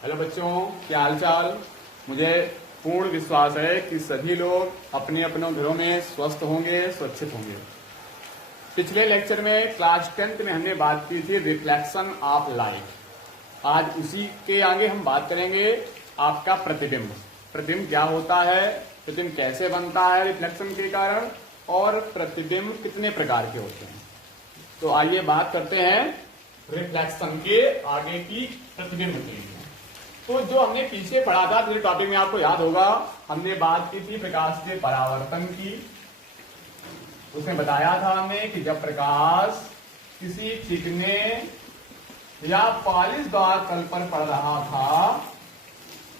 Hello बच्चों, क्या हाल चाल। मुझे पूर्ण विश्वास है कि सभी लोग अपने अपने घरों में स्वस्थ होंगे, सुरक्षित होंगे। पिछले लेक्चर में क्लास 10th में हमने बात की थी रिफ्लेक्शन ऑफ लाइट। आज उसी के आगे हम बात करेंगे आपका प्रतिबिंब। प्रतिबिंब क्या होता है, प्रतिबिंब कैसे बनता है रिफ्लेक्शन के कारण, और प्रतिबिंब कितने प्रकार के होते हैं। तो आइए बात करते हैं रिफ्लेक्शन के आगे की प्रतिबिंब के लिए। तो जो हमने पीछे पढ़ा था पिछले टॉपिक में, आपको याद होगा, हमने बात की थी प्रकाश के परावर्तन की। उसमें बताया था हमें कि जब प्रकाश किसी चिकने या पॉलिशदार तल पर पड़ रहा था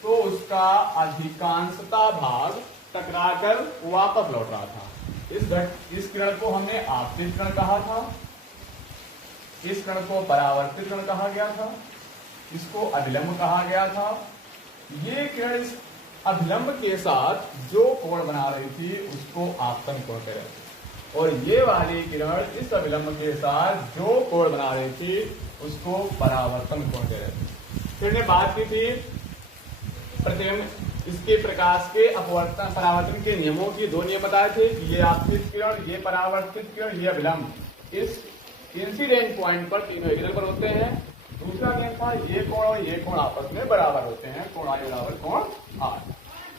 तो उसका अधिकांशता भाग टकराकर वापस लौट रहा था। इस किरण को हमने आपतित किरण कहा था, इस किरण को परावर्तित किरण कहा गया था, इसको अभिलंब कहा गया था। ये किरण इस अभिलंब के साथ जो कोण बना रही थी उसको आपतन कोण कह रहे थे, और ये वाली किरण इस अभिलंब के साथ जो कोण बना रही थी उसको परावर्तन कोण कह रहे थे। फिर ने बात की थी प्रतिबिंब, इसके प्रकाश के अपवर्तन परावर्तन के नियमों की। दो नियम बताए थे कि ये आपतित किरण, ये परावर्तित किरण, ये अभिलंब इस इंसिडेंट पॉइंट पर तीनों एक पर होते हैं। दूसरा नियम था ये कोण और ये कोण आपस में बराबर होते हैं, कोण I बराबर कोण R।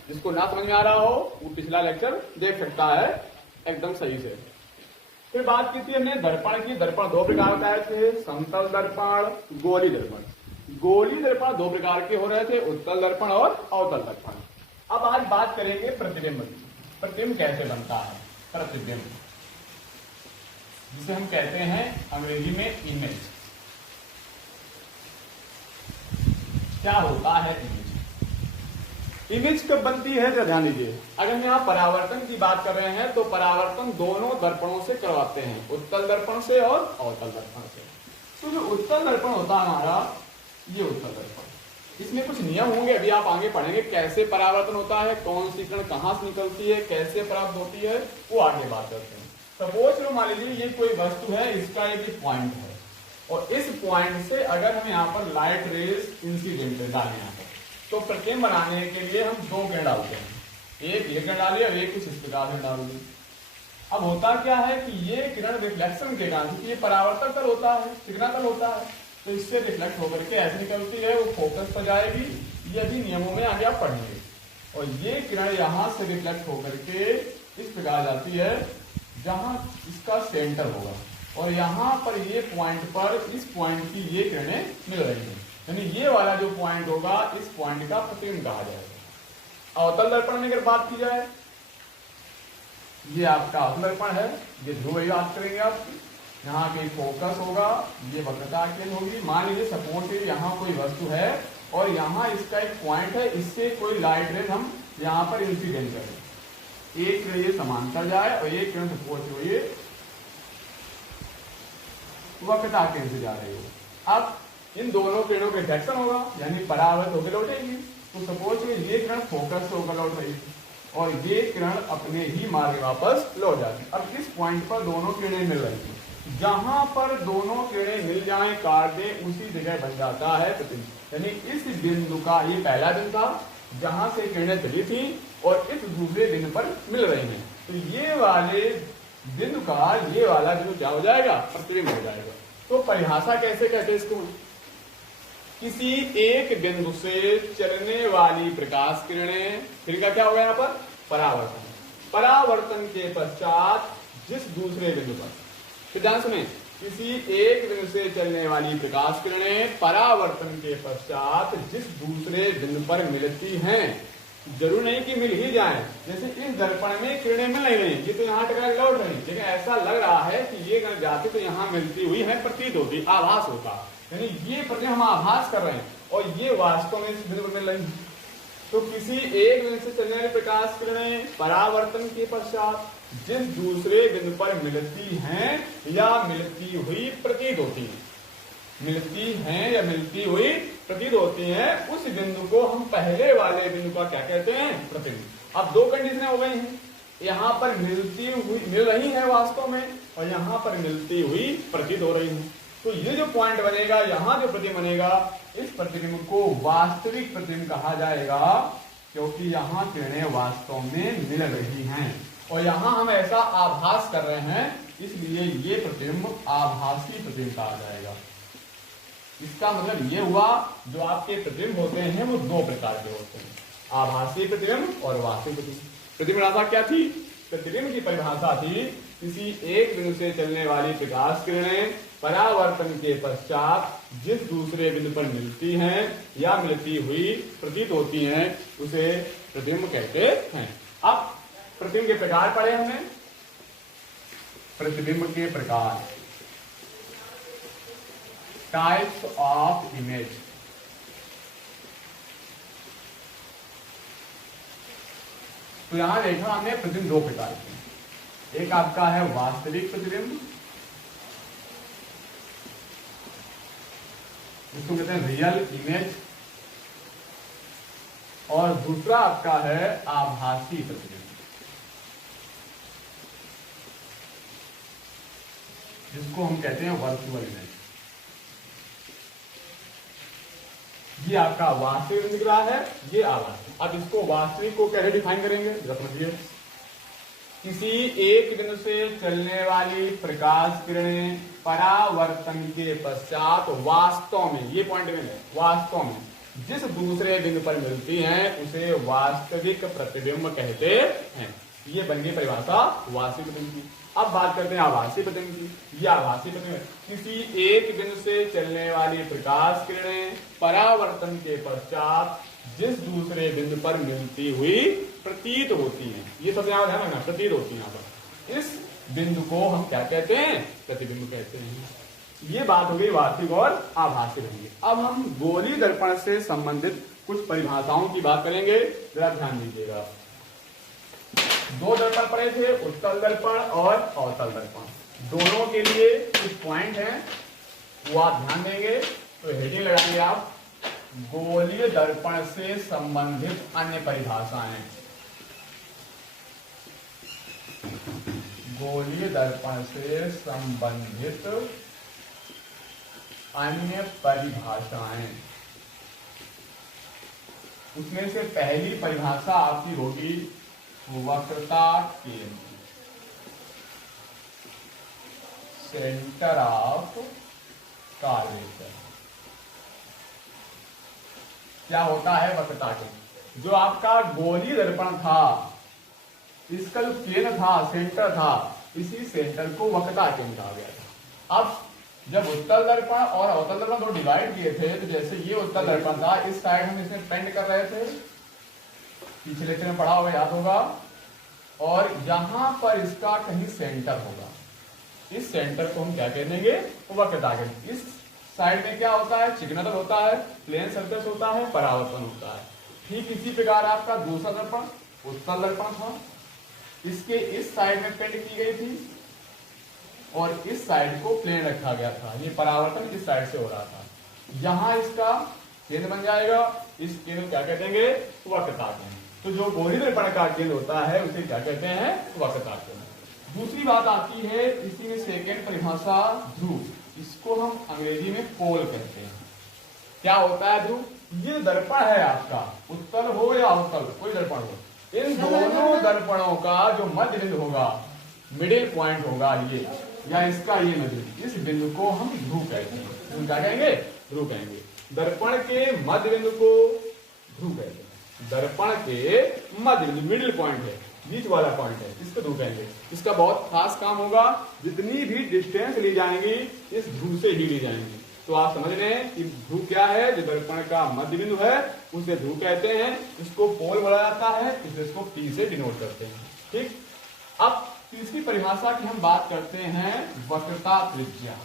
जिसको ना समझ में आ रहा हो वो पिछला लेक्चर देख सकता है एकदम सही से। फिर बात की थी हमने दर्पण की। दर्पण दो प्रकार का थे, समतल दर्पण, गोली दर्पण। गोली दर्पण दो प्रकार के हो रहे थे, उत्तल दर्पण और अवतल दर्पण। अब आज बात करेंगे प्रतिबिंब की। प्रतिबिंब कैसे बनता है। प्रतिबिंब जिसे हम कहते हैं अंग्रेजी में इमेज। क्या होता है इमेज? इमेज कब बनती है तो ध्यान दीजिए। अगर हम यहाँ परावर्तन की बात कर रहे हैं तो परावर्तन दोनों दर्पणों से करवाते हैं, उत्तल दर्पण से और अवतल दर्पण से। तो जो उत्तल दर्पण होता है हमारा, ये उत्तल दर्पण, इसमें कुछ नियम होंगे, अभी आप आगे पढ़ेंगे कैसे परावर्तन होता है, कौन सी किरण कहां से निकलती है, कैसे प्राप्त होती है, वो आगे बात करते हैं। सपोज लो मान लीजिए ये कोई वस्तु है, इसका एक पॉइंट है, और इस पॉइंट से अगर हम यहाँ पर लाइट रेज इंसिडेंट डालें यहाँ पर, तो प्रतिबिंब बनाने के लिए हम दो किरण डालते हैं, एक ये किरण डालिए और एक कुछ इस प्रकार से डाल दी। अब होता क्या है कि ये किरण रिफ्लेक्शन के कारण, क्योंकि ये परावर्तक तल होता है, चिकना तल होता है, तो इससे रिफ्लेक्ट होकर के ऐसे निकलती है, वो फोकस पर जाएगी। ये भी नियमों में आगे आप पढ़ेंगे। और ये किरण यहाँ से रिफ्लेक्ट होकर के इस प्रकार जाती है जहां इसका सेंटर होगा, और यहाँ पर ये पॉइंट पर इस पॉइंट की ये किरणें मिल रही हैं, यानी ये वाला जो पॉइंट होगा इस पॉइंट का प्रतिबिंब कहा जाएगा। अवतल दर्पण में अगर बात की जाए, ये आपका अवतल दर्पण है, ये ध्रुव बात करेंगे आपकी, यहाँ पे फोकस होगा, ये वक्रता केंद्र होगी। मान लीजिए सपोज यहाँ कोई वस्तु है और यहाँ इसका एक पॉइंट है, इससे कोई लाइट रेज हम यहाँ पर इंसिडेंट करें, एक किरण ये समांतर जाए और एक किरण सपोज हुई वक्रता केंद्र से जा रही हो। अब इन दोनों किरणों के रिफ्लेक्शन होगा, यानी परावर्त होकर लौटेगी। तो सपोज ये किरण फोकस से होकर लौट रही है और ये किरण अपने ही मार्ग वापस लौट जाती है। अब इस पॉइंट पर दोनों किरणें मिल रही हैं, जहां पर दोनों किरणें मिल जाएं, काट दें, उसी जगह बन जाता है प्रतिबिंब। यानी इस बिंदु का, ये पहला बिंदु था जहां से किरणें चली थी, और इस दूसरे बिंदु पर मिल रही हैं, तो ये वाले बिंदु का ये वाला बिंदु क्या हो जाएगा, प्रतिबिंब हो जाएगा। तो परिभाषा कैसे कहते हैं इसको, किसी एक बिंदु से चलने वाली प्रकाश किरणें, फिर का क्या होगा यहाँ पर परावर्तन, परावर्तन के पश्चात जिस दूसरे बिंदु पर, फिर ध्यान सुने, किसी एक बिंदु से चलने वाली प्रकाश किरणें परावर्तन के पश्चात जिस दूसरे बिंदु पर मिलती हैं, जरूर नहीं कि मिल ही जाए। जैसे इस दर्पण में किरणें मिल नहीं रही, ये तो यहाँ टकरा लौट रही, लेकिन ऐसा लग रहा है कि ये अगर जाती तो यहाँ मिलती हुई है, प्रतीत होती, आभास होता, यानी ये प्रतिबिंब हम आभास कर रहे हैं और ये वास्तव में इस बिंदु पर मिल रही है। तो किसी एक बिंदु से चलने वाली प्रकाश किरणें परावर्तन के पश्चात जिस दूसरे बिंदु पर मिलती हैं या मिलती हुई प्रतीत होती है, मिलती हैं या मिलती हुई प्रतीत होती हैं, उस बिंदु को हम पहले वाले बिंदु का क्या कहते हैं, प्रतिबिंब। अब दो कंडीशन हो गई हैं, यहाँ पर मिलती हुई मिल रही है वास्तव में, और यहाँ पर मिलती हुई प्रतीत हो रही है। तो ये जो पॉइंट बनेगा, यहाँ जो प्रतिबिंब बनेगा, इस प्रतिबिंब को वास्तविक प्रतिबिंब कहा जाएगा, क्योंकि यहाँ किरणें वास्तव में मिल रही हैं और यहाँ हम ऐसा आभास कर रहे हैं, इसलिए ये प्रतिबिंब आभासी प्रतिबिंब कहा जाएगा। इसका मतलब ये हुआ, जो आपके प्रतिबिंब होते हैं वो दो प्रकार के होते हैं, आभासी प्रतिबिंब और वास्तविक प्रतिबिंब। प्रतिबिंब राशि क्या थी? प्रतिबिंब की परिभाषा थी किसी एक बिंदु से चलने वाली प्रकाश किरणें परावर्तन के पश्चात जिस दूसरे बिंदु पर मिलती हैं या मिलती हुई प्रतीत होती हैं, उसे प्रतिबिंब कहते हैं। अब प्रतिबिंब के प्रकार पढ़े हमने। प्रतिबिंब के प्रकार, टाइप्स ऑफ इमेज। तो यहां देखा हमने प्रतिबिंब दो प्रकार के, एक आपका है वास्तविक प्रतिबिंब, जिसको कहते हैं रियल इमेज, और दूसरा आपका है आभासी प्रतिबिंब, जिसको हम कहते हैं वर्चुअल इमेज। ये आपका वास्तविक दिख रहा है, ये आभासी। अब इसको वास्तविक को कैसे डिफाइन करेंगे जरा समझिए। किसी एक बिंदु से चलने वाली प्रकाश किरणें परावर्तन के पश्चात वास्तव में, ये पॉइंट में है, वास्तव में जिस दूसरे बिंदु पर मिलती हैं उसे वास्तविक प्रतिबिंब कहते हैं। ये बन गई परिभाषा वास्तविक प्रतिबिंब की। अब बात करते हैं आभासी प्रतिबिंब की। ये आभासी प्रतिबिंब किसी एक बिंदु से चलने वाली प्रकाश किरणें परावर्तन के पश्चात जिस दूसरे बिंदु पर मिलती हुई प्रतीत होती हैं। ये सब याद है ना, प्रतीत होती हैं। यहाँ इस बिंदु को हम क्या कहते हैं? प्रतिबिंब कहते हैं। ये बात हो गई वास्तविक और आभासी प्रतिबिंब। अब हम गोलीय दर्पण से संबंधित कुछ परिभाषाओं की बात करेंगे, जरा ध्यान दीजिएगा। दो दर्पण पड़े थे, उत्तल दर्पण और अवतल दर्पण। दोनों के लिए कुछ पॉइंट हैं, वो आप ध्यान देंगे। तो हेडिंग लगाएंगे आप, गोलीय दर्पण से संबंधित अन्य परिभाषाएं। गोलीय दर्पण से संबंधित अन्य परिभाषाएं। उसमें से पहली परिभाषा आपकी होगी वक्रता केंद्र, सेंटर ऑफ कर्वेचर। क्या होता है वक्रता केंद्र? जो आपका गोलीय दर्पण था, इसका जो केंद्र था, सेंटर था, इसी सेंटर को वक्रता केंद्र कहा गया था। अब जब उत्तल दर्पण और अवतल दर्पण दो डिवाइड किए थे, तो जैसे ये उत्तल दर्पण था, इस साइड हम इसमें पेंट कर रहे थे, पिछले लेक्चर में पढ़ा होगा, याद होगा। और यहां पर इसका कहीं सेंटर होगा, इस सेंटर को हम क्या कह देंगे? वक्रता केंद्र। इस साइड में क्या होता है? चिकनातल होता है, प्लेन सरफेस होता है, परावर्तन होता है। ठीक इसी प्रकार आपका दूसरा दर्पण उत्तल दर्पण था, इसके इस साइड में पेंट की गई थी और इस साइड को प्लेन रखा गया था। ये परावर्तन इस साइड से हो रहा था। यहां इसका केंद्र बन जाएगा, इस केंद्र क्या कहते हैं? वक्रता केंद्र। तो जो गोलीय दर्पण का केंद्र होता है उसे क्या कहते हैं? वक्रता केंद्र। दूसरी बात आती है इसी में सेकेंड परिभाषा, ध्रुव। इसको हम अंग्रेजी में पोल कहते हैं। क्या होता है ध्रुव? ये दर्पण है आपका, उत्तल हो या अवतल, कोई दर्पण हो, इन दोनों दर्पणों का जो मध्य बिंदु होगा, मिडिल पॉइंट होगा ये, या इसका ये मध्य, इस बिंदु को हम ध्रुव कहते हैं। क्या कहेंगे? ध्रुव कहेंगे। दर्पण के मध्य बिंदु को ध्रुव कहते हैं। दर्पण के मध्य बिंदु, मिडिल पॉइंट है, बीच वाला पॉइंट है, इसको ध्रुव कहेंगे। इसका बहुत खास काम होगा, जितनी भी डिस्टेंस ली जाएंगी इस ध्रुव से ही ली जाएंगी। तो आप समझ रहे हैं कि ध्रुव क्या है? जो दर्पण का मध्य बिंदु है उसे ध्रुव कहते हैं। इसको पोल बोला जाता है, इसलिए इसको P से डिनोट करते हैं। ठीक। अब तीसरी परिभाषा की हम बात करते हैं वक्रता त्रिज्या।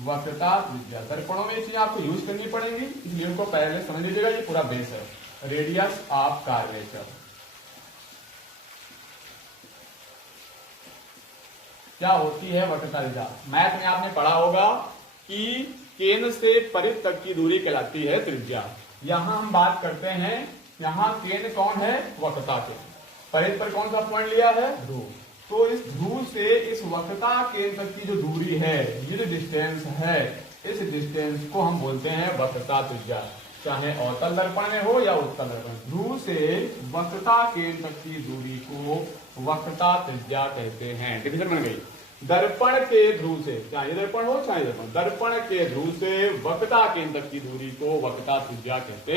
वक्रता त्रिज्या दर्पणों में ये चीज आपको यूज करनी पड़ेगी, इसलिए उनको पहले समझ लीजिएगा। ये पूरा बेस है। रेडियस ऑफ कर्वेचर क्या होती है? वक्रता त्रिज्या मैथ में आपने पढ़ा होगा कि केंद्र से परिध तक की दूरी कहलाती है त्रिज्या। यहां हम बात करते हैं, यहां केंद्र कौन है? वक्रता केंद्र। परिध पर कौन सा पॉइंट लिया है? ध्रुव। तो इस ध्रुव से इस वक्रता केंद्र तक की जो दूरी है, ये जो डिस्टेंस है, इस डिस्टेंस को हम बोलते हैं वक्रता त्रिज्या, चाहे अवतल दर्पण में हो या उत्तल दर्पण। ध्रुव से वक्रता केंद्र तक की दूरी को वक्रता त्रिज्या कहते हैं। डिवीजन बन गई। दर्पण के ध्रुव से, चाहे दर्पण हो चाहे दर्पण, दर्पण के ध्रुव से वक्रता केंद्र तक की दूरी को वक्रता त्रिज्या कहते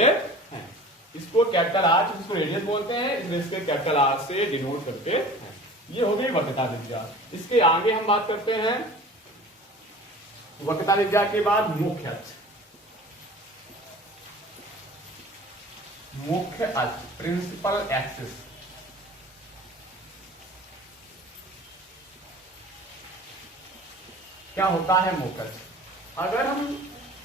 हैं। इसको कैपिटल आर, जिसको रेडियस बोलते हैं, इसलिए कैपिटल आर से डिनोट करते हैं। ये हो गई वक्रता त्रिज्या। इसके आगे हम बात करते हैं वक्रता त्रिज्या के बाद मुख्य अक्ष। मुख्य अक्ष, प्रिंसिपल एक्सिस। क्या होता है मुख्य अक्ष? अगर हम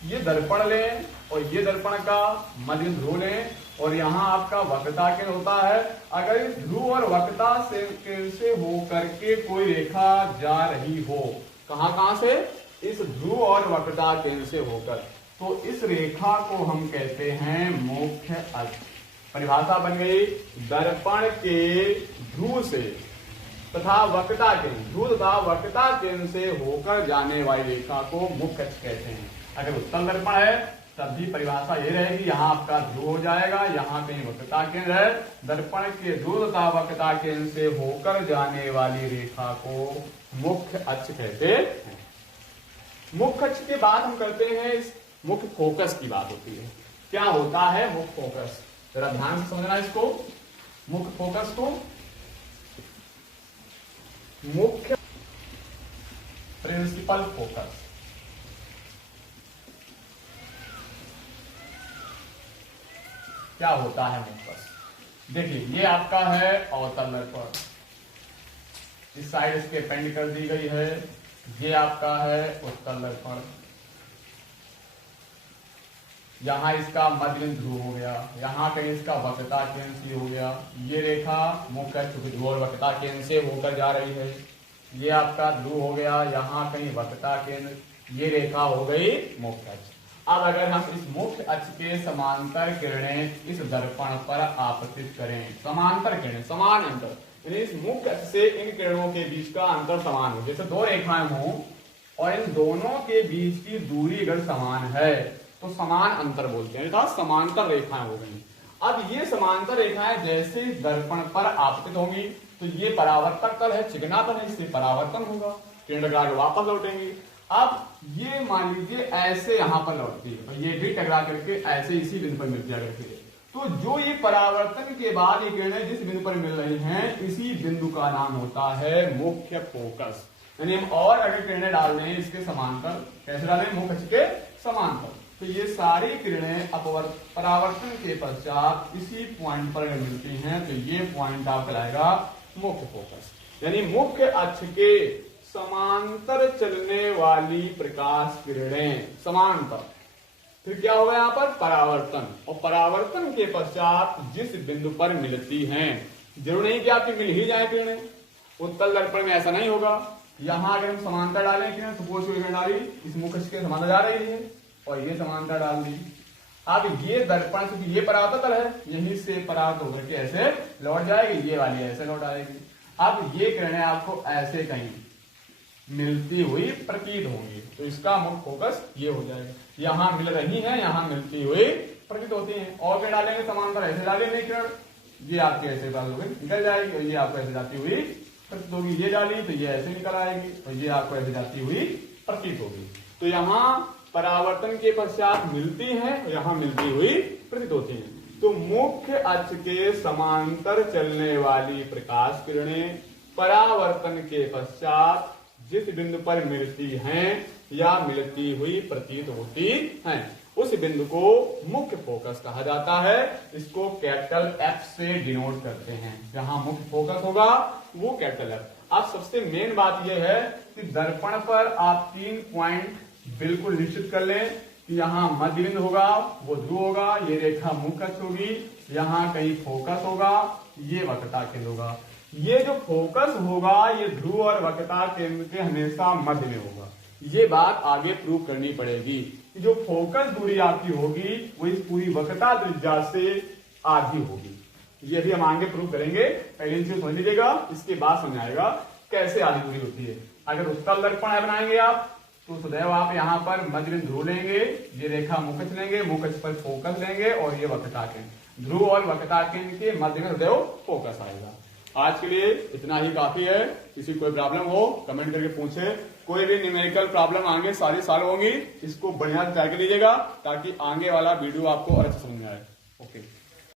ये दर्पण लें और ये दर्पण का मध्य ध्रुव लें और यहां आपका वक्रता केंद्र होता है, अगर इस ध्रुव और वक्रता से होकर के कोई रेखा जा रही हो, कहां से? इस ध्रुव और वक्रता केंद्र से होकर, तो इस रेखा को हम कहते हैं मुख्य अक्ष। परिभाषा बन गई, दर्पण के ध्रुव से तथा वक्रता केंद्र, ध्रुव तथा वक्रता केंद्र से होकर जाने वाली रेखा को मुख्य अक्ष कहते हैं। अगर उत्तल दर्पण है तब भी परिभाषा ये रहेगी, यहां आपका ध्रुव हो जाएगा, यहां कहीं वक्रता केंद्र है, दर्पण के ध्रुव तथा वक्रता केंद्र से होकर जाने वाली रेखा को मुख्य अक्ष कहते हैं। मुख्य अक्ष के बाद हम करते हैं इस मुख्य फोकस की बात होती है। क्या होता है मुख्य फोकस? जरा ध्यान से समझना इसको। मुख्य फोकस को मुख्य प्रिंसिपल फोकस, क्या होता है मुख्य फोकस? देखिए, ये आपका है अवतल दर्पण, इस साइड इसके पेंड कर दी गई है। ये आपका है उत्तल दर्पण, यहां इसका मध्य ध्रुव हो गया, यहां कहीं इसका वक्रता केंद्र हो गया। ये रेखा मुख्य ध्रुव और वक्रता केंद्र से होकर जा रही है। ये आपका ध्रुव हो गया, यहां कहीं वक्रता केंद्र, ये रेखा हो गई मुख्य अक्ष। अब अगर हम इस मुख्य अक्ष के समांतर किरणें इस दर्पण पर आपतित करें, समांतर किरणें, समान अंतर, यानी इस मुख्य अक्ष से इन किरणों के बीच का अंतर समान हो, जैसे दो रेखाएं हों और इन दोनों के बीच की दूरी अगर समान है तो समान अंतर बोलते हैं, अर्थात समांतर रेखाएं हो गई। अब ये समांतर रेखाएं जैसे दर्पण पर आपतित होंगी तो ये परावर्तक तल है, चिकना तल है, इससे परावर्तन होगा, किरण टकरा के वापस लौटेंगे। अब ये मान लीजिए ऐसे यहां पर लौटती है और ये भी टकरा करके ऐसे इसी बिंदु पर मिल जाया करती है, तो जो ये परावर्तन के बाद ये किरणें जिस बिंदु पर मिल रही हैं, इसी बिंदु का नाम होता है मुख्य फोकस। यानी हम और अगर किरणें डाल दें इसके समांतर, कैसे डालें? मुख्य अक्ष के समांतर, तो ये सारी किरणें परावर्तन के पश्चात इसी पॉइंट पर अगर मिलती हैं तो ये पॉइंट आपका लाएगा मुख्य फोकस। यानी मुख्य अक्ष के समांतर चलने वाली प्रकाश किरणें, समांतर, फिर क्या होगा यहाँ पर? परावर्तन, और परावर्तन के पश्चात जिस बिंदु पर मिलती हैं, जरूर नहीं कि आपकी मिल ही जाए किरणें, उत्तल दर्पण में ऐसा नहीं होगा। यहां अगर हम समांतर डालें किरण, सपोज किरण डाली, इस मुख्य अक्ष के समांतर जा रही है और ये समांतर डाल दी। अब ये दर्पण, क्योंकि ये परावर्तक तल है, यहीं से परावर्त होकर के ऐसे लौट जाएगी, ये वाली ऐसे लौट आएगी। अब ये किरणें आपको ऐसे कहीं मिलती हुई प्रतीत होंगी, तो इसका मुख्य फोकस ये हो जाएगा। यहां मिल रही है, यहां मिलती हुई प्रतीत होती है। और क्या डालेंगे? समांतर ऐसे डालेंगे किरण, ये आपके ऐसे बाल होगी, निकल जाएगी, और ये आपको ऐसे जाती हुई प्रतीत होगी। ये डाली तो ये ऐसे निकल आएगी और ये आपको ऐसे जाती हुई प्रतीत होगी। तो यहाँ परावर्तन के पश्चात मिलती हैं, यहां मिलती हुई प्रतीत होती हैं। तो मुख्य अक्ष के समांतर चलने वाली प्रकाश किरणें परावर्तन के पश्चात जिस बिंदु पर मिलती हैं या मिलती हुई प्रतीत होती हैं, उस बिंदु को मुख्य फोकस कहा जाता है। इसको कैपिटल एफ से डिनोट करते हैं। जहां मुख्य फोकस होगा वो कैपिटल एफ। अब सबसे मेन बात यह है कि दर्पण पर आप 3 पॉइंट बिल्कुल निश्चित कर लें कि यहाँ मध्य बिंदु होगा, वो ध्रुव होगा, ये रेखा मुख्य अक्ष होगी, यहाँ कहीं फोकस होगा, ये वक्रता केंद्र होगा। ये जो फोकस होगा ये ध्रुव और वक्रता केंद्र के हमेशा मध्य में होगा। ये बात आगे प्रूव करनी पड़ेगी कि जो फोकस दूरी आपकी होगी वो इस पूरी वक्रता त्रिज्या से आधी होगी। ये भी हम आगे प्रूव करेंगे, पहले इन चीज समझ लीजिएगा, इसके बाद समझाएगा कैसे आधी दूरी होती है। अगर उत्तल दर्पण बनाएंगे आप तो सदैव आप यहाँ पर मध्य बिंदु ध्रुव लेंगे, ये रेखा मुखच लेंगे, मुखच पर फोकस लेंगे और ये वक्रताकेंद्र, ध्रुव और वक्रताकेंद्र के मध्य में सदैव फोकस आएगा। आज के लिए इतना ही काफी है। किसी कोई प्रॉब्लम हो कमेंट करके पूछे। कोई भी न्यूमेरिकल प्रॉब्लम आगे सारी सॉल्व होंगी, इसको बढ़िया से ट्राई कर लीजिएगा ताकि आगे वाला वीडियो आपको और अच्छा समझ में आए। ओके।